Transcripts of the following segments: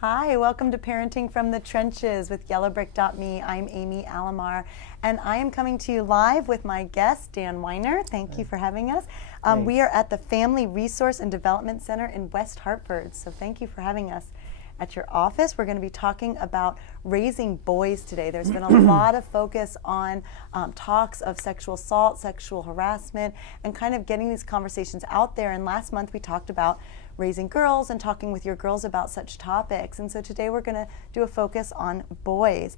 Hi, welcome to Parenting from the Trenches with Yellowbrick.me. I'm Amy Alamar, and I am coming to you live with my guest, Dan Weiner. Thank you for having us. We are at the Family Resource and Development Center in West Hartford, so thank you for having us at your office. We're going to be talking about raising boys today. There's been a lot of focus on talks of sexual assault, sexual harassment, and kind of getting these conversations out there. And last month we talked about raising girls and talking with your girls about such topics. And so today we're going to do a focus on boys.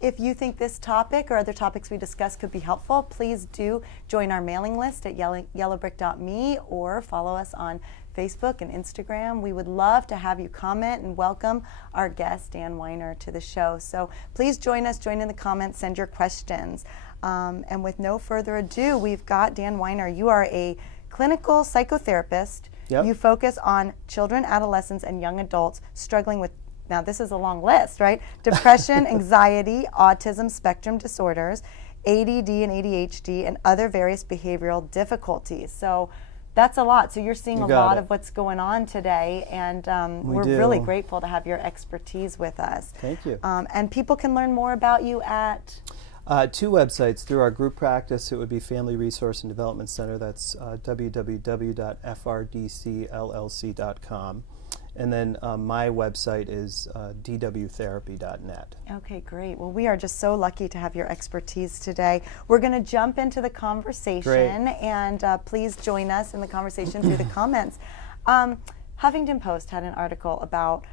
If you think this topic or other topics we discuss could be helpful, please do join our mailing list at Yellowbrick.me or follow us on Facebook and Instagram. We would love to have you comment and welcome our guest, Dan Weiner, to the show. So please join us, join in the comments, send your questions. And with no further ado, we've got Dan Weiner. You are a clinical psychotherapist. Yep. You focus on children, adolescents, and young adults struggling with, now this is a long list, right? Depression, anxiety, autism spectrum disorders, ADD and ADHD, and other various behavioral difficulties. So that's a lot. So you're seeing a lot of what's going on today, and we're really grateful to have your expertise with us. Thank you. And people can learn more about you at? Two websites. Through our group practice, it would be Family Resource and Development Center. That's www.frdcllc.com. And then my website is dwtherapy.net. Okay, great. Well, we are just so lucky to have your expertise today. We're going to jump into the conversation, and please join us in the conversation through the comments. Huffington Post had an article about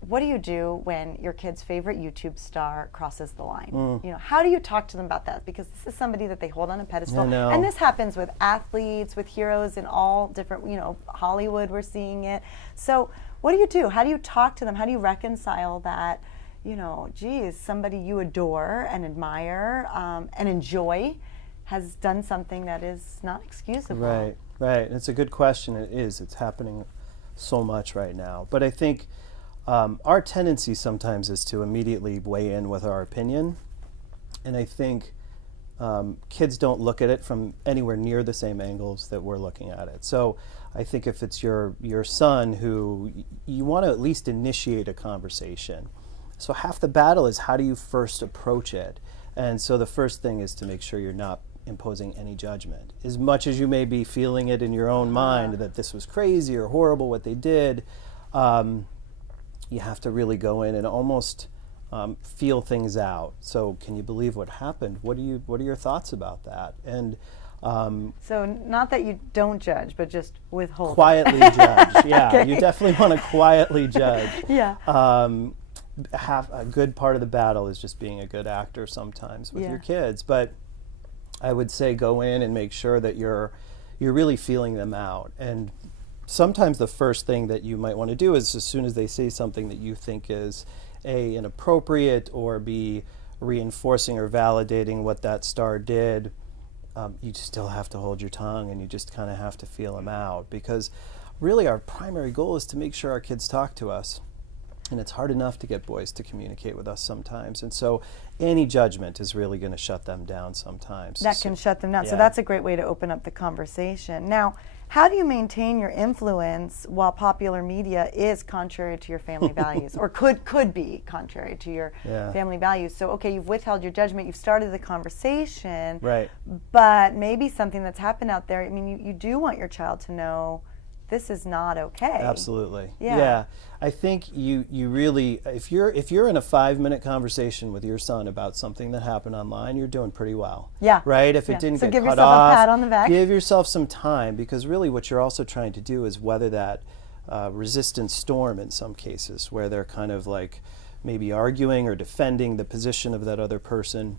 what do you do when your kid's favorite YouTube star crosses the line? You know, how do you talk to them about that? Because this is somebody that they hold on a pedestal. And this happens with athletes, with heroes in all different, Hollywood, we're seeing it. So what do you do? How do you talk to them? How do you reconcile that, geez, somebody you adore and admire and enjoy has done something that is not excusable? Right. And it's a good question. It is. It's happening so much right now. But I think our tendency sometimes is to immediately weigh in with our opinion, and I think kids don't look at it from anywhere near the same angles that we're looking at it. So I think if it's your son who you want to at least initiate a conversation. So half the battle is how do you first approach it, and so the first thing is to make sure you're not imposing any judgment. As much as you may be feeling it in your own mind that this was crazy or horrible what they did, you have to really go in and almost feel things out. So, can you believe what happened? What are your thoughts about that? And so, not that you don't judge, but just withhold. Quietly judge. Yeah, okay. You definitely want to quietly judge. Yeah. Half a good part of the battle is just being a good actor sometimes with your kids. But I would say go in and make sure that you're really feeling them out. And sometimes the first thing that you might want to do is, as soon as they say something that you think is inappropriate or be reinforcing or validating what that star did, you still have to hold your tongue and you just kind of have to feel them out, because really our primary goal is to make sure our kids talk to us. And it's hard enough to get boys to communicate with us sometimes. And so any judgment is really going to shut them down sometimes. That can shut them down. Yeah. So that's a great way to open up the conversation. Now, how do you maintain your influence while popular media is contrary to your family values, or could be contrary to your family values? So, okay, you've withheld your judgment, you've started the conversation, right? But maybe something that's happened out there, I mean, you do want your child to know this is not okay. Absolutely. Yeah. I think you really, if you're in a 5-minute conversation with your son about something that happened online, you're doing pretty well. Yeah. Right? If it didn't get give cut yourself off, a pat on the back. Give yourself some time, because really what you're also trying to do is weather that resistance storm in some cases, where they're kind of like maybe arguing or defending the position of that other person.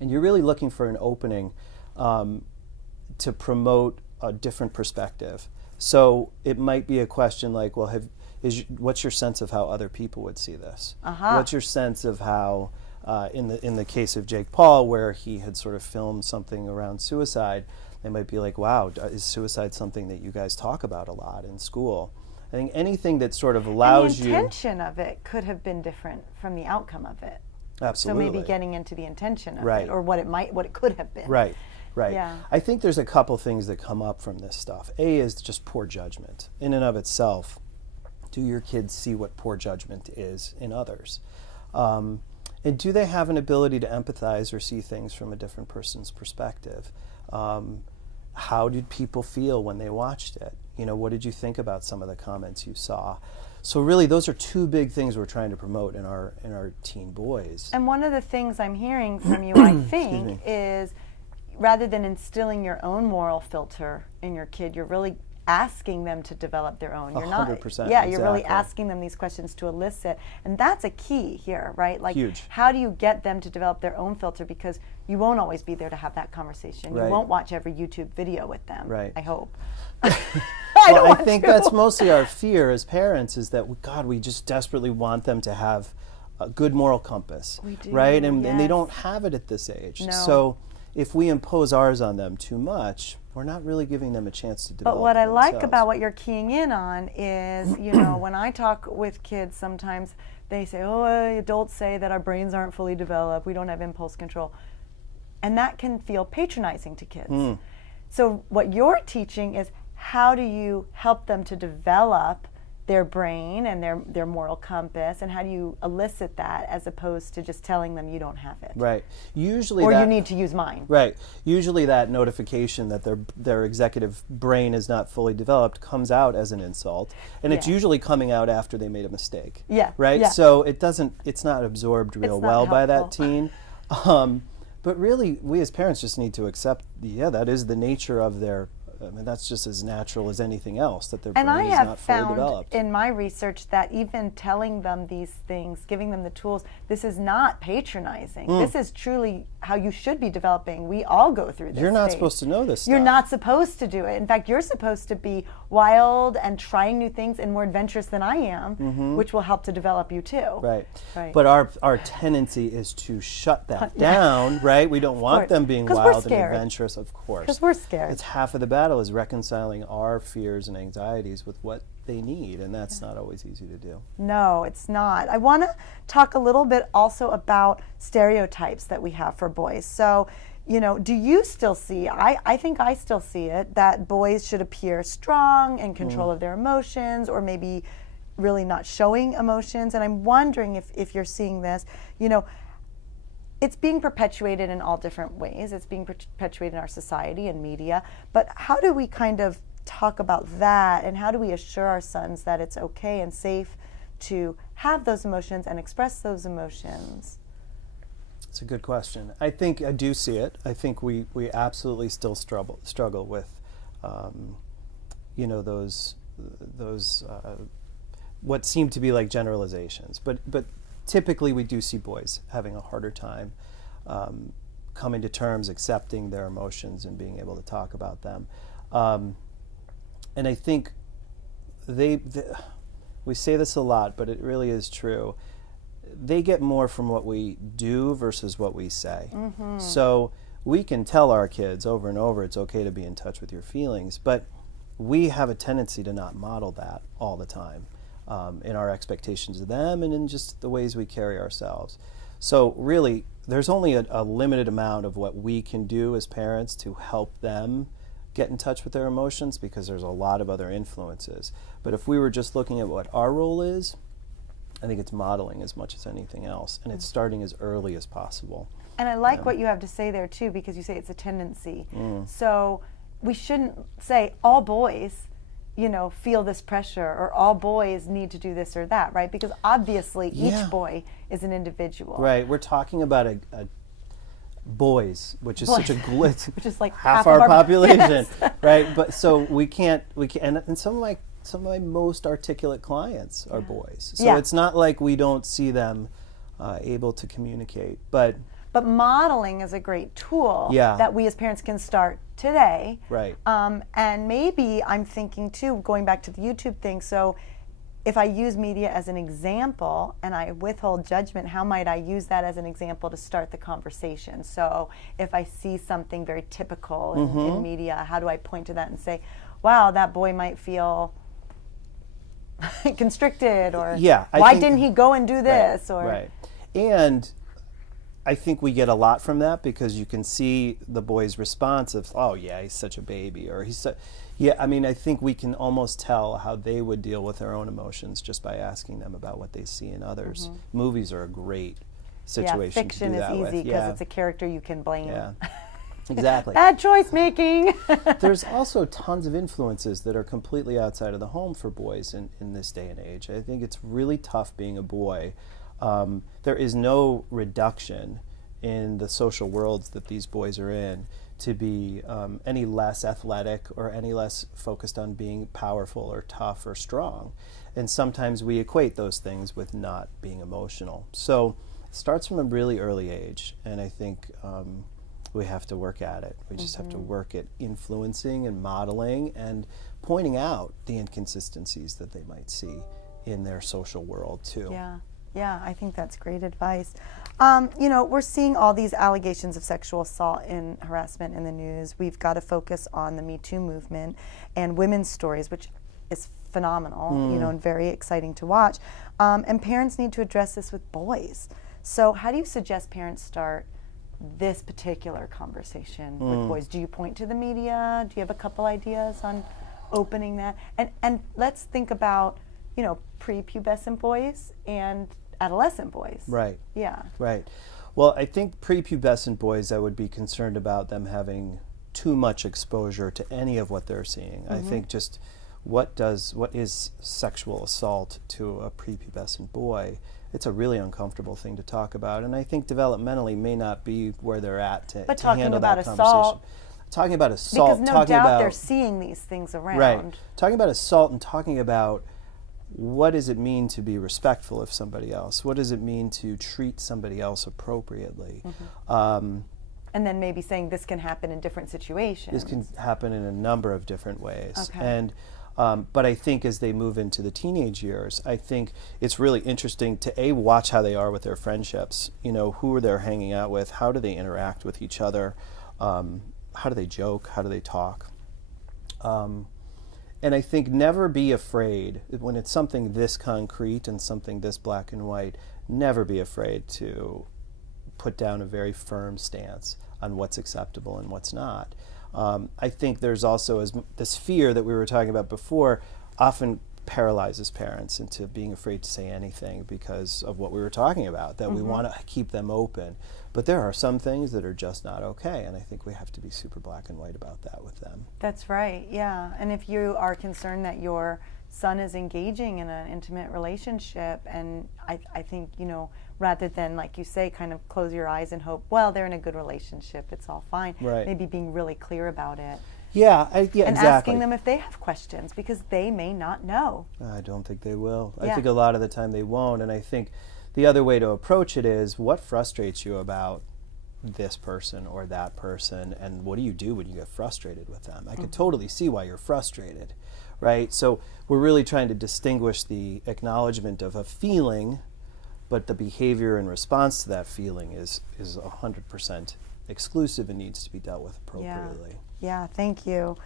And you're really looking for an opening to promote a different perspective. So it might be a question like, well, what's your sense of how other people would see this? What's your sense of how, in the case of Jake Paul, where he had sort of filmed something around suicide, they might be like, wow, is suicide something that you guys talk about a lot in school? I think anything that sort of allows you... And the intention of it could have been different from the outcome of it. Absolutely. So maybe getting into the intention of it, or what it could have been. Right. Yeah. I think there's a couple things that come up from this stuff. A is just poor judgment in and of itself. Do your kids see what poor judgment is in others? And do they have an ability to empathize or see things from a different person's perspective? How did people feel when they watched it? What did you think about some of the comments you saw? So really, those are two big things we're trying to promote in our teen boys. And one of the things I'm hearing from you, I think, is rather than instilling your own moral filter in your kid, you're really asking them to develop their own. You're 100%. Yeah, you're really asking them these questions to elicit, and that's a key here, right? Like, huge. How do you get them to develop their own filter? Because you won't always be there to have that conversation. Right. You won't watch every YouTube video with them. Right. I hope. I think that's mostly our fear as parents, is that we just desperately want them to have a good moral compass. We do, right? And yes. they don't have it at this age. No. So if we impose ours on them too much, we're not really giving them a chance to develop. But what I like themselves. about what you're keying in on is, when I talk with kids, sometimes they say, adults say that our brains aren't fully developed, we don't have impulse control. And that can feel patronizing to kids. So what you're teaching is, how do you help them to develop their brain and their moral compass, and how do you elicit that as opposed to just telling them you don't have it? Right. Usually, or you need to use mine. Right. Usually that notification that their executive brain is not fully developed comes out as an insult, and it's usually coming out after they made a mistake. Yeah. Right? Yeah. So it's not absorbed real well by that teen. But really, we as parents just need to accept, that is the nature of their, that's just as natural as anything else, that their brain is not fully developed. And I have found in my research that even telling them these things, giving them the tools, this is not patronizing. This is truly how you should be developing. We all go through this. You're not stage. supposed to know this stuff. You're not supposed to do it. In fact, you're supposed to be wild and trying new things and more adventurous than I am, which will help to develop you too. Right. But our tendency is to shut that down, right? We don't want them being wild and adventurous, of course. Because we're scared. It's half of the battle, is reconciling our fears and anxieties with what they need, and that's not always easy to do. No, it's not. I want to talk a little bit also about stereotypes that we have for boys. So, do you still see, I think I still see it, that boys should appear strong, in control of their emotions, or maybe really not showing emotions? And I'm wondering if you're seeing this, it's being perpetuated in all different ways. It's being perpetuated in our society and media. But how do we kind of talk about that, and how do we assure our sons that it's okay and safe to have those emotions and express those emotions? It's a good question. I think I do see it. I think we absolutely still struggle with, those what seem to be like generalizations. But typically we do see boys having a harder time coming to terms, accepting their emotions, and being able to talk about them. And I think we say this a lot, but it really is true. They get more from what we do versus what we say. So we can tell our kids over and over, it's okay to be in touch with your feelings, but we have a tendency to not model that all the time in our expectations of them and in just the ways we carry ourselves. So really, there's only a limited amount of what we can do as parents to help them get in touch with their emotions, because there's a lot of other influences. But if we were just looking at what our role is, I think it's modeling as much as anything else, and it's starting as early as possible. And I like what you have to say there too, because you say it's a tendency. So we shouldn't say all boys, feel this pressure, or all boys need to do this or that, right? Because obviously each boy is an individual. Right. We're talking about a boys, which is such a glitz, which is like half our population, right? But so we can't, and some of my most articulate clients are boys. So it's not like we don't see them able to communicate, but modeling is a great tool that we as parents can start today. Right. And maybe I'm thinking too, going back to the YouTube thing, so if I use media as an example and I withhold judgment, how might I use that as an example to start the conversation? So if I see something very typical in media, how do I point to that and say, wow, that boy might feel constricted, or why didn't he go and do this? Right. And I think we get a lot from that because you can see the boy's response of, oh yeah, he's such a baby, or he's so, yeah. I mean, I think we can almost tell how they would deal with their own emotions just by asking them about what they see in others. Movies are a great situation to do that with. Fiction is easy because it's a character you can blame. Yeah, exactly. Bad choice making. There's also tons of influences that are completely outside of the home for boys in this day and age. I think it's really tough being a boy. There is no reduction in the social worlds that these boys are in to be any less athletic or any less focused on being powerful or tough or strong. And sometimes we equate those things with not being emotional. So it starts from a really early age, and I think we have to work at it. We just have to work at influencing and modeling and pointing out the inconsistencies that they might see in their social world too. Yeah, I think that's great advice. We're seeing all these allegations of sexual assault and harassment in the news. We've got to focus on the Me Too movement and women's stories, which is phenomenal, and very exciting to watch. And parents need to address this with boys. So how do you suggest parents start this particular conversation with boys? Do you point to the media? Do you have a couple ideas on opening that? And let's think about, prepubescent boys and adolescent boys. Right. Yeah. Right. Well, I think prepubescent boys, I would be concerned about them having too much exposure to any of what they're seeing. I think just what is sexual assault to a prepubescent boy? It's a really uncomfortable thing to talk about, and I think developmentally may not be where they're at to handle that conversation. Talking about assault, because no doubt they're seeing these things around. Right. Talking about assault and talking about what does it mean to be respectful of somebody else? What does it mean to treat somebody else appropriately? And then maybe saying this can happen in different situations. This can happen in a number of different ways. Okay. And but I think as they move into the teenage years, I think it's really interesting to watch how they are with their friendships. Who they're hanging out with, how do they interact with each other, how do they joke, how do they talk. And I think never be afraid, when it's something this concrete and something this black and white, never be afraid to put down a very firm stance on what's acceptable and what's not. I think there's also this fear that we were talking about before often paralyzes parents into being afraid to say anything because of what we were talking about, that we want to keep them open. But there are some things that are just not okay, and I think we have to be super black and white about that with them. That's right, yeah. And if you are concerned that your son is engaging in an intimate relationship, and I think, rather than, like you say, kind of close your eyes and hope, well, they're in a good relationship, it's all fine. Right. Maybe being really clear about it. Yeah, and exactly. asking them if they have questions, because they may not know. I don't think they will. Yeah. I think a lot of the time they won't, and I think the other way to approach it is, what frustrates you about this person or that person, and what do you do when you get frustrated with them? I can totally see why you're frustrated, right? So we're really trying to distinguish the acknowledgement of a feeling, but the behavior in response to that feeling is 100% exclusive and needs to be dealt with appropriately. Yeah, thank you.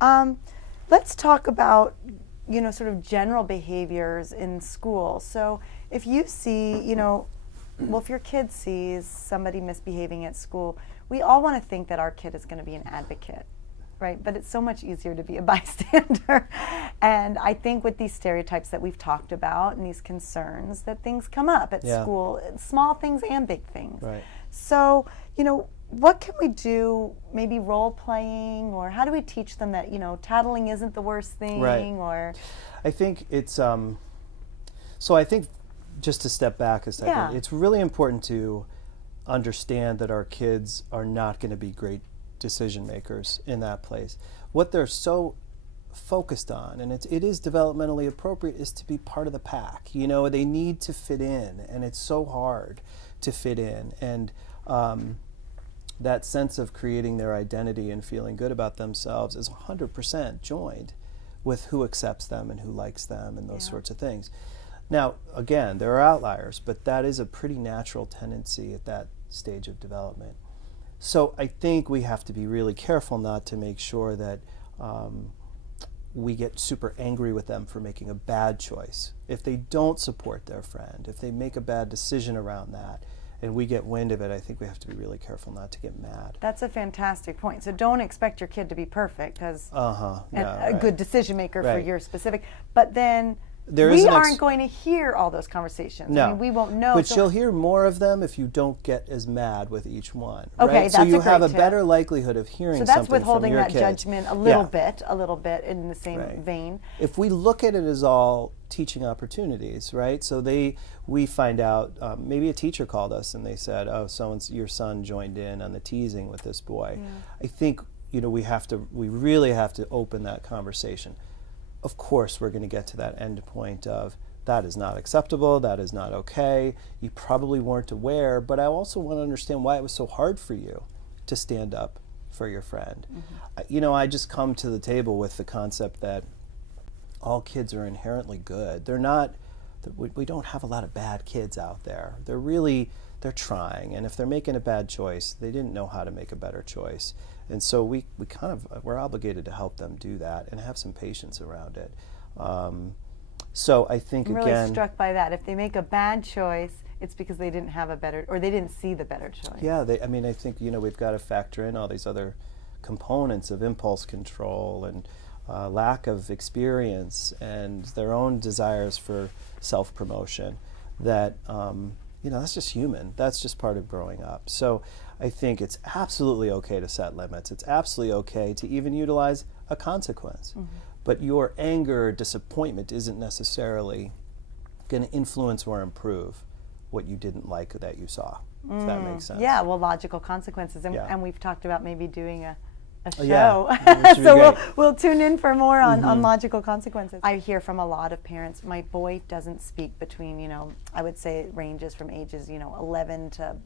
Let's talk about, sort of general behaviors in school. So if you see, if your kid sees somebody misbehaving at school, we all want to think that our kid is going to be an advocate, right? But it's so much easier to be a bystander. And I think with these stereotypes that we've talked about and these concerns, that things come up at school, small things and big things. Right. So, what can we do, maybe role playing, or how do we teach them that, tattling isn't the worst thing? Right. Or I think it's, so I think just to step back a second, it's really important to understand that our kids are not going to be great decision makers in that place. What they're so focused on, and it is developmentally appropriate, is to be part of the pack. They need to fit in, and it's so hard to fit in. And that sense of creating their identity and feeling good about themselves is 100% joined with who accepts them and who likes them and those sorts of things. Now, again, there are outliers, but that is a pretty natural tendency at that stage of development. So I think we have to be really careful not to make sure that we get super angry with them for making a bad choice. If they don't support their friend, if they make a bad decision around that, and we get wind of it, I think we have to be really careful not to get mad. That's a fantastic point. So don't expect your kid to be perfect, because a right. good decision maker for Right. your specific. But then There we is aren't going to hear all those conversations. No. I mean, we won't know. But so you'll hear more of them if you don't get as mad with each one. Okay, right? that's so you a great have a tip. better likelihood of hearing so that's something withholding from your that kids. judgment a little bit in the same Right. vein. If we look at it as all teaching opportunities, right? So we find out, maybe a teacher called us and they said, oh, your son joined in on the teasing with this boy. Yeah. I think, we really have to open that conversation. Of course, we're going to get to that end point of, that is not acceptable, that is not okay, you probably weren't aware, but I also want to understand why it was so hard for you to stand up for your friend. Mm-hmm. I just come to the table with the concept that all kids are inherently good. They're not, we don't have a lot of bad kids out there. They're trying, and if they're making a bad choice, they didn't know how to make a better choice. And so we're obligated to help them do that and have some patience around it. So I think, I'm really again, struck by that. If they make a bad choice, it's because they didn't have a better, or they didn't see the better choice. yeah, I think, we've got to factor in all these other components of impulse control and lack of experience and their own desires for self-promotion that, that's just human. That's just part of growing up. So I think it's absolutely okay to set limits. It's absolutely okay to even utilize a consequence. Mm-hmm. But your anger or disappointment isn't necessarily going to influence or improve what you didn't like that you saw, if that makes sense. Yeah, well, logical consequences. And, Yeah. and we've talked about maybe doing a show. Yeah. So we'll tune in for more on logical consequences. I hear from a lot of parents, my boy doesn't speak between, I would say it ranges from ages, 11 to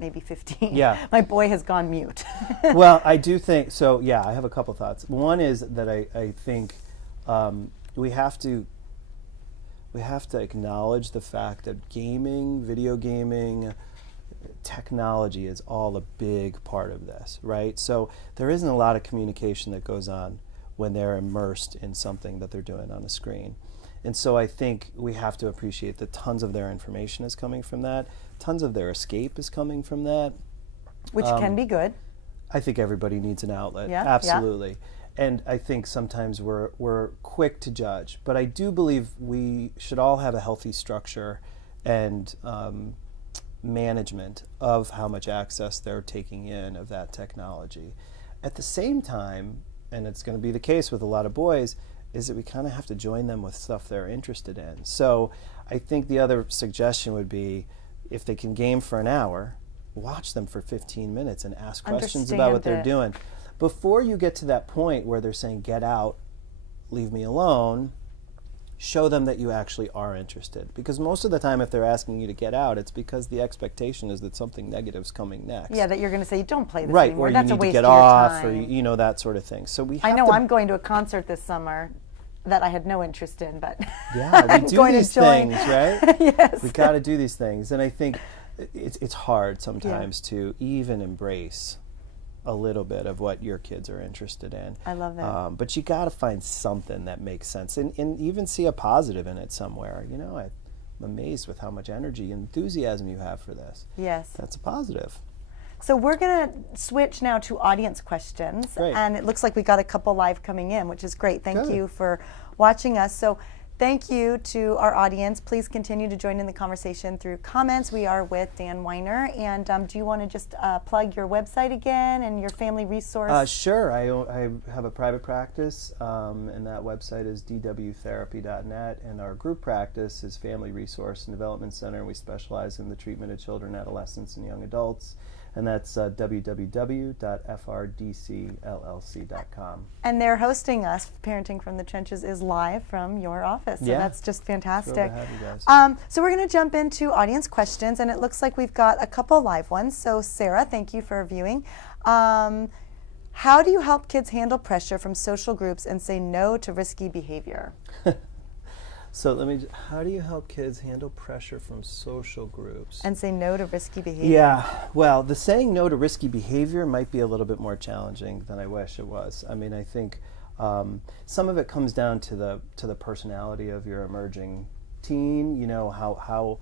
maybe 15. Yeah. My boy has gone mute. Well, I do think, so yeah, I have a couple thoughts. One is that I think we have to acknowledge the fact that video gaming, technology is all a big part of this, right? So there isn't a lot of communication that goes on when they're immersed in something that they're doing on a screen. And so I think we have to appreciate that tons of their information is coming from that, tons of their escape is coming from that. Which can be good. I think everybody needs an outlet, Yeah, absolutely. Yeah. And I think sometimes we're quick to judge, but I do believe we should all have a healthy structure and management of how much access they're taking in of that technology. At the same time, and it's going to be the case with a lot of boys, is that we kind of have to join them with stuff they're interested in. So I think the other suggestion would be, if they can game for an hour, watch them for 15 minutes and ask questions about what they're doing. Before you get to that point where they're saying, get out, leave me alone, show them that you actually are interested. Because most of the time, if they're asking you to get out, it's because the expectation is that something negative is coming next. Yeah, that you're going to say, don't play this right, anymore. or That's you a need to waste get of your off, time. or that sort of thing. So we have I know to, I'm going to a concert this summer that I had no interest in, but yeah, we do these things, right? Yes. We got to do these things, and I think it's hard sometimes to even embrace a little bit of what your kids are interested in. I love that. But you got to find something that makes sense, and even see a positive in it somewhere. I'm amazed with how much energy and enthusiasm you have for this. Yes. That's a positive. So we're going to switch now to audience questions. Great. And it looks like we got a couple live coming in, which is great. Thank Good. you for watching us. So thank you to our audience. Please continue to join in the conversation through comments. We are with Dan Weiner. And do you want to just plug your website again and your family resource? Sure. I have a private practice, and that website is dwtherapy.net. And our group practice is Family Resource and Development Center. We specialize in the treatment of children, adolescents, and young adults. And that's www.frdcllc.com. And they're hosting us. Parenting from the Trenches is live from your office. So that's just fantastic. Thrilled to have you guys. So we're going to jump into audience questions, and it looks like we've got a couple live ones. So Sarah, thank you for viewing. How do you help kids handle pressure from social groups and say no to risky behavior? So how do you help kids handle pressure from social groups? And say no to risky behavior. Yeah, well, the saying no to risky behavior might be a little bit more challenging than I wish it was. I mean, I think some of it comes down to the personality of your emerging teen. How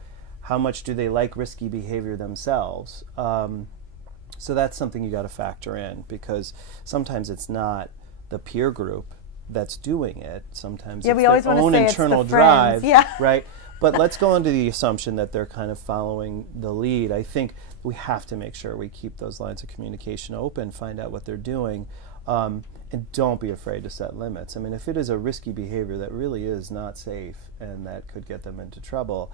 How much do they like risky behavior themselves? So that's something you got to factor in, because sometimes it's not the peer group that's doing it. Sometimes it's their own internal drive, right? But let's go into the assumption that they're kind of following the lead. I think we have to make sure we keep those lines of communication open, find out what they're doing, and don't be afraid to set limits. I mean, if it is a risky behavior that really is not safe and that could get them into trouble,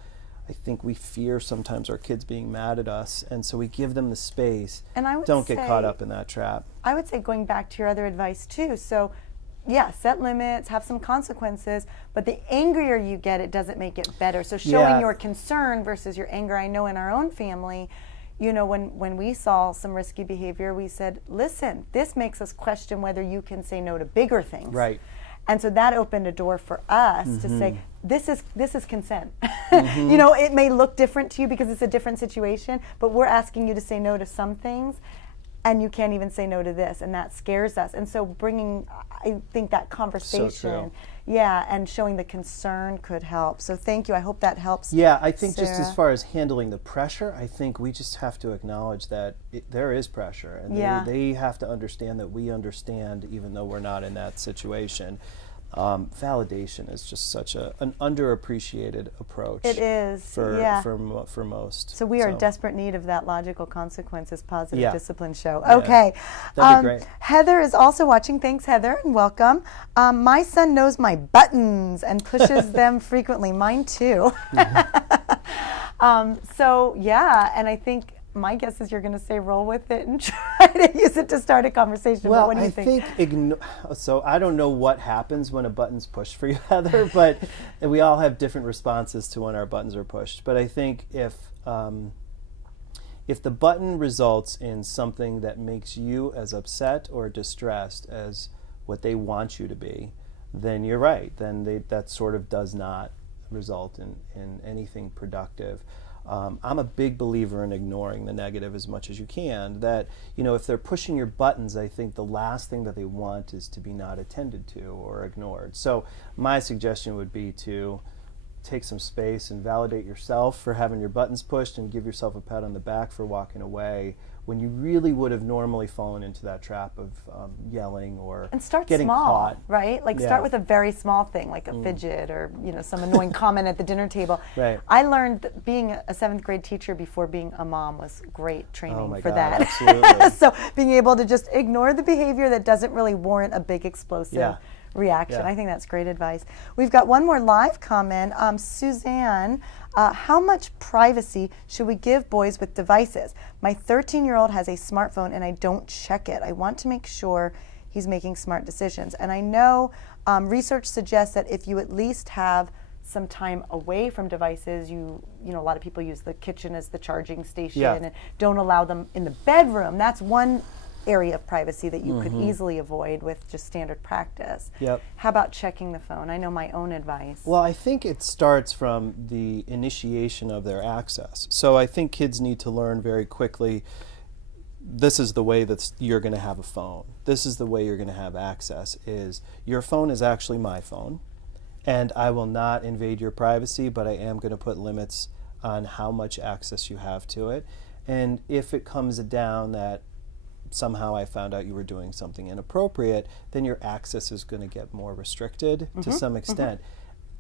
I think we fear sometimes our kids being mad at us, and so we give them the space. And I would don't get caught up in that trap. I would say, going back to your other advice too, so yeah, set limits, have some consequences, but the angrier you get, it doesn't make it better. So showing your concern versus your anger. I know in our own family, you know, when we saw some risky behavior, we said, listen, this makes us question whether you can say no to bigger things. Right. And so that opened a door for us to say, this is consent. You know, it may look different to you because it's a different situation, but we're asking you to say no to some things, and you can't even say no to this, and that scares us. And so bringing, I think, that conversation, and showing the concern could help. So thank you. I hope that helps. Yeah, I think Sarah. Just as far as handling the pressure, I think we just have to acknowledge that there is pressure, and they have to understand that we understand, even though we're not in that situation. Validation is just such an underappreciated approach. It is, for most. So we are in desperate need of that logical consequences, positive discipline show. Yeah. Okay. That'd be great. Heather is also watching. Thanks, Heather, and welcome. My son knows my buttons and pushes them frequently. Mine too. So yeah, and I think my guess is you're going to say roll with it and try to use it to start a conversation. Well, what do you think? So I don't know what happens when a button's pushed for you, Heather, but we all have different responses to when our buttons are pushed. But I think if the button results in something that makes you as upset or distressed as what they want you to be, then you're right. Then that sort of does not result in anything productive. I'm a big believer in ignoring the negative as much as you can. That, you know, if they're pushing your buttons, I think the last thing that they want is to be not attended to or ignored. So my suggestion would be to take some space and validate yourself for having your buttons pushed, and give yourself a pat on the back for walking away when you really would have normally fallen into that trap of yelling or and start getting small, caught. Right? Like start with a very small thing, like a fidget or, you know, some annoying comment at the dinner table. Right. I learned that being a 7th grade teacher before being a mom was great training for God, that. Absolutely. So being able to just ignore the behavior that doesn't really warrant a big explosive reaction. I think that's great advice. We've got one more live comment. Suzanne, how much privacy should we give boys with devices? My 13-year-old has a smartphone and I don't check it. I want to make sure he's making smart decisions. And I know research suggests that if you at least have some time away from devices, you know, a lot of people use the kitchen as the charging station and don't allow them in the bedroom. That's one area of privacy that you could easily avoid with just standard practice. Yep. How about checking the phone? I know my own advice. Well, I think it starts from the initiation of their access. So I think kids need to learn very quickly, this is the way that you're going to have a phone. This is the way you're going to have access, is your phone is actually my phone, and I will not invade your privacy, but I am going to put limits on how much access you have to it. And if it comes down that somehow I found out you were doing something inappropriate, then your access is going to get more restricted to some extent.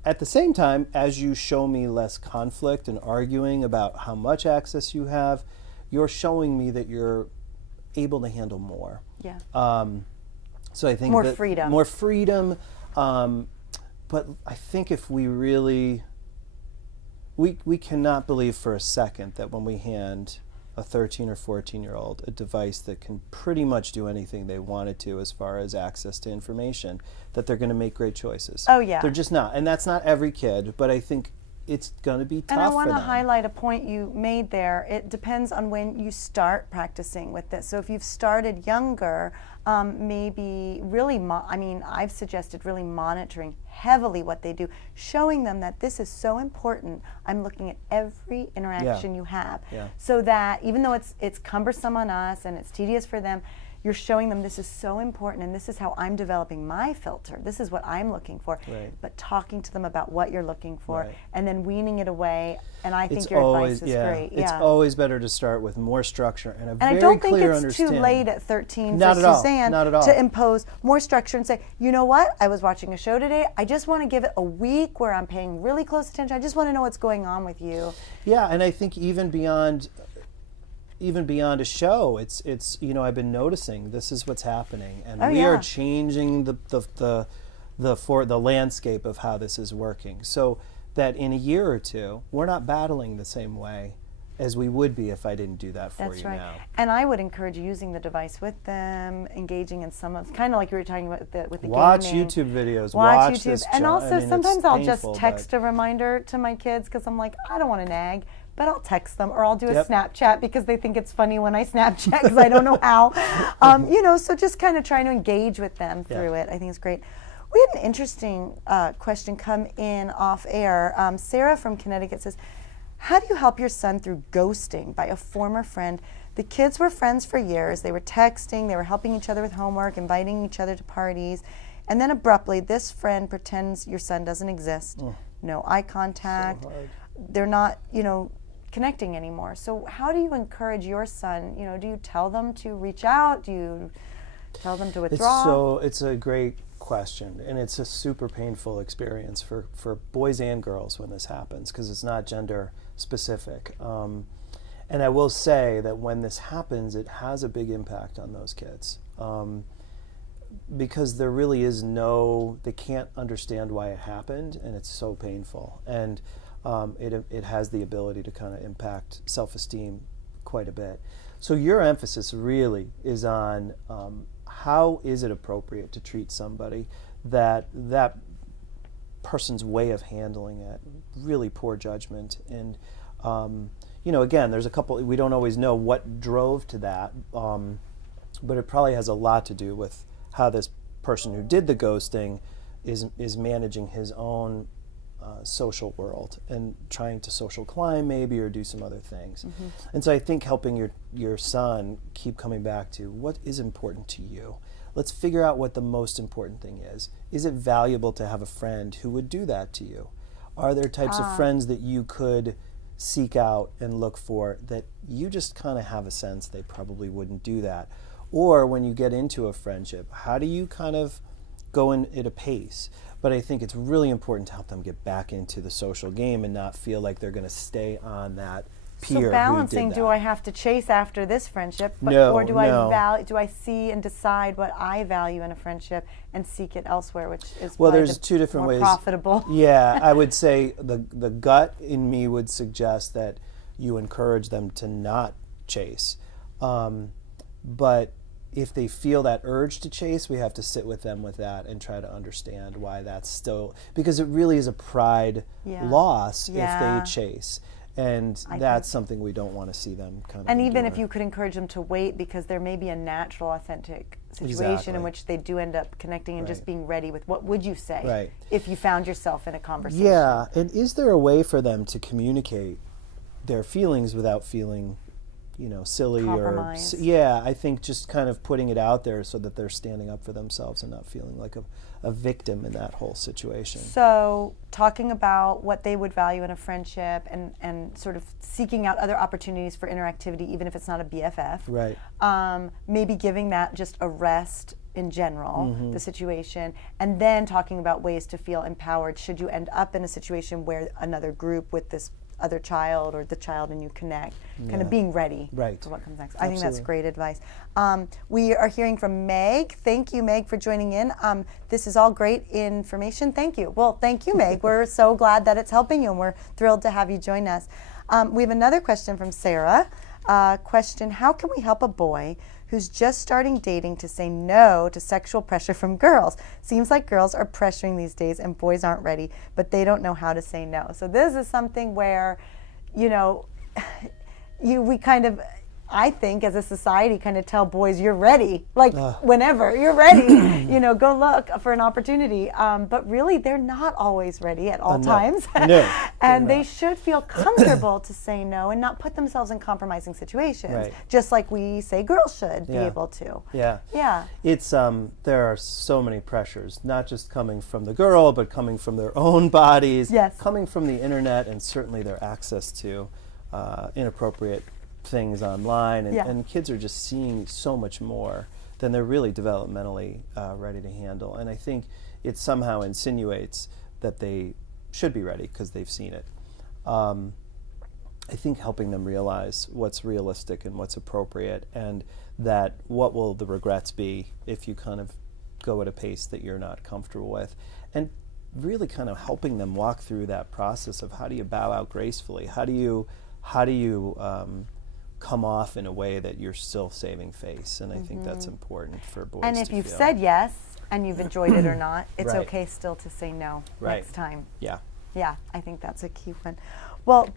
At the same time, as you show me less conflict and arguing about how much access you have, you're showing me that you're able to handle more. Yeah. So I think more freedom. More freedom. But I think if we really, we cannot believe for a second that when we hand a 13 or 14-year-old a device that can pretty much do anything they want it to as far as access to information, that they're going to make great choices. Oh, yeah. They're just not. And that's not every kid, but I think it's going to be tough for them. And I want to highlight a point you made there. It depends on when you start practicing with this. So if you've started younger, maybe really, I've suggested really monitoring heavily what they do, showing them that this is so important. I'm looking at every interaction you have, so that even though it's cumbersome on us and it's tedious for them, you're showing them this is so important and this is how I'm developing my filter. This is what I'm looking for. Right. But talking to them about what you're looking for Right. and then weaning it away. And I think It's your always, advice is great. It's always better to start with more structure and a And very I don't think clear it's understanding. too late at 13 Not for at all. Suzanne Not at all. to impose more structure and say, you know what, I was watching a show today. I just want to give it a week where I'm paying really close attention. I just want to know what's going on with you. Yeah, and I think even beyond a show, it's I've been noticing this is what's happening, and we are changing the landscape of how this is working, so that in a year or two we're not battling the same way as we would be if I didn't do that for you now. And I would encourage using the device with them, engaging in some of, kind of like you were talking about with the Watch gaming. YouTube videos. Watch YouTube. This. And also sometimes I'll just painful, text a reminder to my kids because I'm like, I don't want to nag, but I'll text them or I'll do a Snapchat because they think it's funny when I Snapchat because I don't know how. So just kind of trying to engage with them through it. I think it's great. We had an interesting question come in off air. Sarah from Connecticut says, how do you help your son through ghosting by a former friend? The kids were friends for years. They were texting, they were helping each other with homework, inviting each other to parties. And then abruptly, this friend pretends your son doesn't exist. No eye contact. So hard. They're not, connecting anymore. So how do you encourage your son? Do you tell them to reach out? Do you tell them to withdraw? It's a great question, and it's a super painful experience for boys and girls when this happens because it's not gender specific. And I will say that when this happens, it has a big impact on those kids because there really is they can't understand why it happened, and it's so painful. And it has the ability to kind of impact self-esteem quite a bit. So your emphasis really is on how is it appropriate to treat somebody that person's way of handling it, really poor judgment. And again, there's a couple, we don't always know what drove to that, but it probably has a lot to do with how this person who did the ghosting is managing his own social world and trying to social climb maybe or do some other things. Mm-hmm. And so I think helping your son keep coming back to what is important to you. Let's figure out what the most important thing is. Is it valuable to have a friend who would do that to you? Are there types of friends that you could seek out and look for that you just kind of have a sense they probably wouldn't do that? Or when you get into a friendship, how do you kind of go in at a pace? But I think it's really important to help them get back into the social game and not feel like they're going to stay on that peer. So balancing, do I have to chase after this friendship, or do I see and decide what I value in a friendship and seek it elsewhere, which is there's two different ways. Profitable. Yeah, I would say the gut in me would suggest that you encourage them to not chase, but if they feel that urge to chase, we have to sit with them with that and try to understand why that's still, because it really is a pride loss if they chase. And that's something we don't want to see them kind of And even endure. if you could encourage them to wait, because there may be a natural, authentic situation in which they do end up connecting and just being ready with what would you say if you found yourself in a conversation. Yeah, and is there a way for them to communicate their feelings without feeling silly compromise. I think just kind of putting it out there so that they're standing up for themselves and not feeling like a victim in that whole situation. So talking about what they would value in a friendship and sort of seeking out other opportunities for interactivity, even if it's not a BFF. Right. Maybe giving that just a rest in general, the situation, and then talking about ways to feel empowered should you end up in a situation where another group with this other child or the child and you connect, kind of being ready for what comes next. I think that's great advice. We are hearing from Meg. Thank you, Meg, for joining in. This is all great information. Thank you. Well, thank you, Meg. We're so glad that it's helping you, and we're thrilled to have you join us. We have another question from Sarah. Question, how can we help a boy who's just starting dating to say no to sexual pressure from girls? Seems like girls are pressuring these days and boys aren't ready, but they don't know how to say no. So this is something where, I think as a society kind of tell boys you're ready, like whenever you're ready, go look for an opportunity. But really they're not always ready at all times. No, and they should feel comfortable to say no and not put themselves in compromising situations, just like we say girls should be able to. Yeah. It's there are so many pressures, not just coming from the girl, but coming from their own bodies, coming from the internet, and certainly their access to inappropriate things online. And kids are just seeing so much more than they're really developmentally ready to handle. And I think it somehow insinuates that they should be ready because they've seen it. I think helping them realize what's realistic and what's appropriate, and that what will the regrets be if you kind of go at a pace that you're not comfortable with, and really kind of helping them walk through that process of how do you bow out gracefully, how do you come off in a way that you're still saving face. And I think that's important for boys. And if you've said yes and you've enjoyed it or not, it's okay still to say no next time. Yeah, I think that's a key one. Well,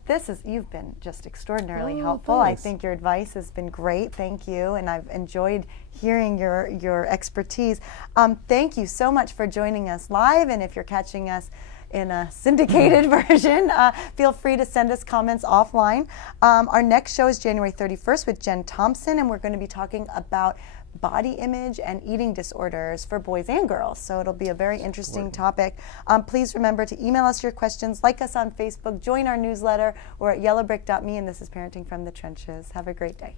you've been just extraordinarily helpful. Thanks. I think your advice has been great. Thank you. And I've enjoyed hearing your expertise. Thank you so much for joining us live. And if you're catching us in a syndicated version, feel free to send us comments offline. Our next show is January 31st with Jen Thompson, and we're going to be talking about body image and eating disorders for boys and girls. So it'll be a very interesting topic. Please remember to email us your questions, like us on Facebook, join our newsletter. We're at Yellowbrick.me, and this is Parenting from the Trenches. Have a great day.